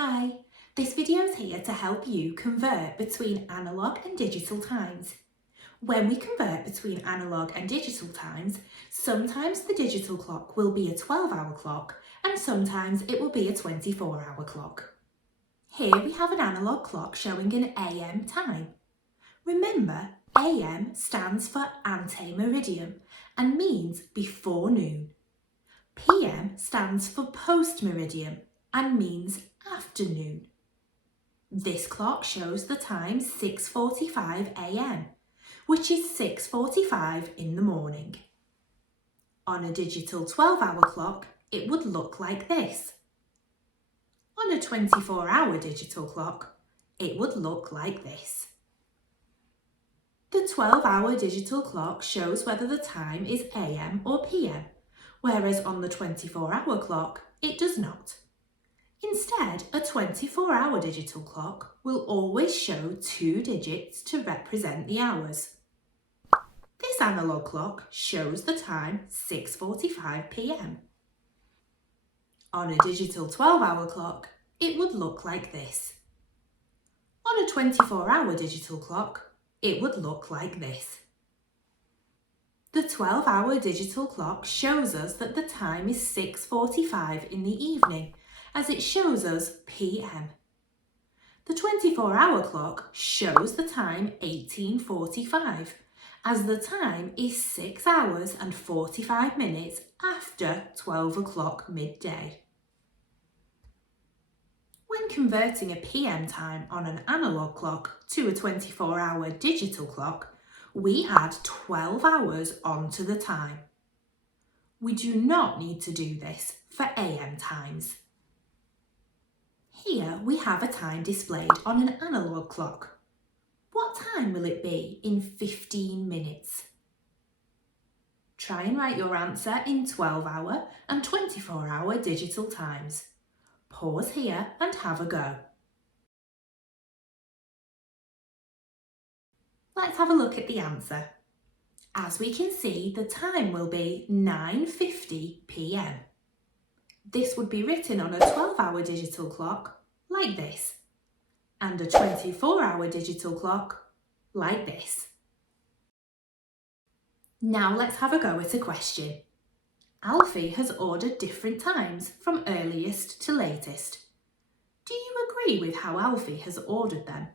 Hi, this video is here to help you convert between analog and digital times. When we convert between analog and digital times, sometimes the digital clock will be a 12-hour clock and sometimes it will be a 24-hour clock. Here we have an analog clock showing an AM time. Remember, AM stands for ante-meridian and means before noon. PM stands for post-meridian and means afternoon. This clock shows the time 6:45 AM, which is 6:45 in the morning. On a digital 12-hour clock, it would look like this. On a 24-hour digital clock, it would look like this. The 12-hour digital clock shows whether the time is AM or PM, whereas on the 24-hour clock, it does not. Instead, a 24-hour digital clock will always show 2 digits to represent the hours. This analog clock shows the time 6:45 PM. On a digital 12-hour clock, it would look like this. On a 24-hour digital clock, it would look like this. The 12-hour digital clock shows us that the time is 6:45 in the evening, as it shows us PM. The 24-hour clock shows the time 18:45, as the time is 6 hours and 45 minutes after 12 o'clock midday. When converting a PM time on an analog clock to a 24-hour digital clock, we add 12 hours onto the time. We do not need to do this for AM times. Here we have a time displayed on an analog clock. What time will it be in 15 minutes? Try and write your answer in 12-hour and 24-hour digital times. Pause here and have a go. Let's have a look at the answer. As we can see, the time will be 9:50 PM. This would be written on a 12-hour digital clock like this, and a 24-hour digital clock like this. Now let's have a go at a question. Alfie has ordered different times from earliest to latest. Do you agree with how Alfie has ordered them?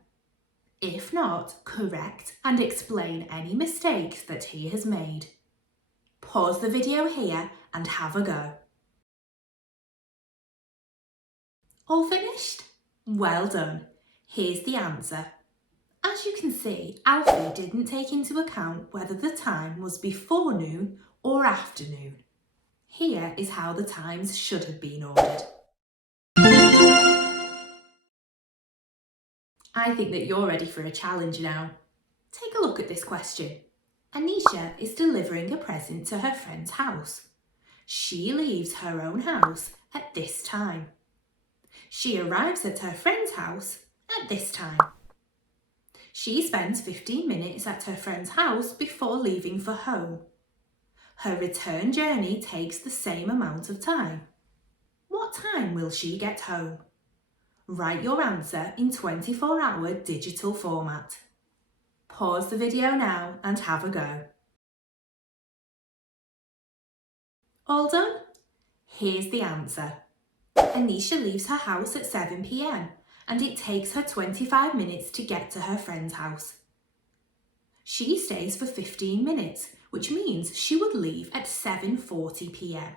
If not, correct and explain any mistakes that he has made. Pause the video here and have a go. All finished? Well done. Here's the answer. As you can see, Alfie didn't take into account whether the time was before noon or afternoon. Here is how the times should have been ordered. I think that you're ready for a challenge now. Take a look at this question. Anisha is delivering a present to her friend's house. She leaves her own house at this time. She arrives at her friend's house at this time. She spends 15 minutes at her friend's house before leaving for home. Her return journey takes the same amount of time. What time will she get home? Write your answer in 24-hour digital format. Pause the video now and have a go. All done? Here's the answer. Anisha leaves her house at 7 PM and it takes her 25 minutes to get to her friend's house. She stays for 15 minutes, which means she would leave at 7:40 PM.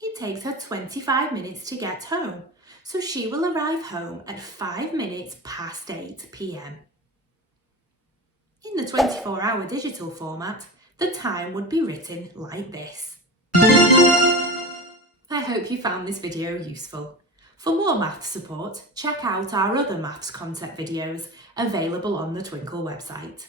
It takes her 25 minutes to get home, so she will arrive home at 5 minutes past 8 PM. In the 24-hour digital format, the time would be written like this. I hope you found this video useful. For more maths support, check out our other maths concept videos available on the Twinkl website.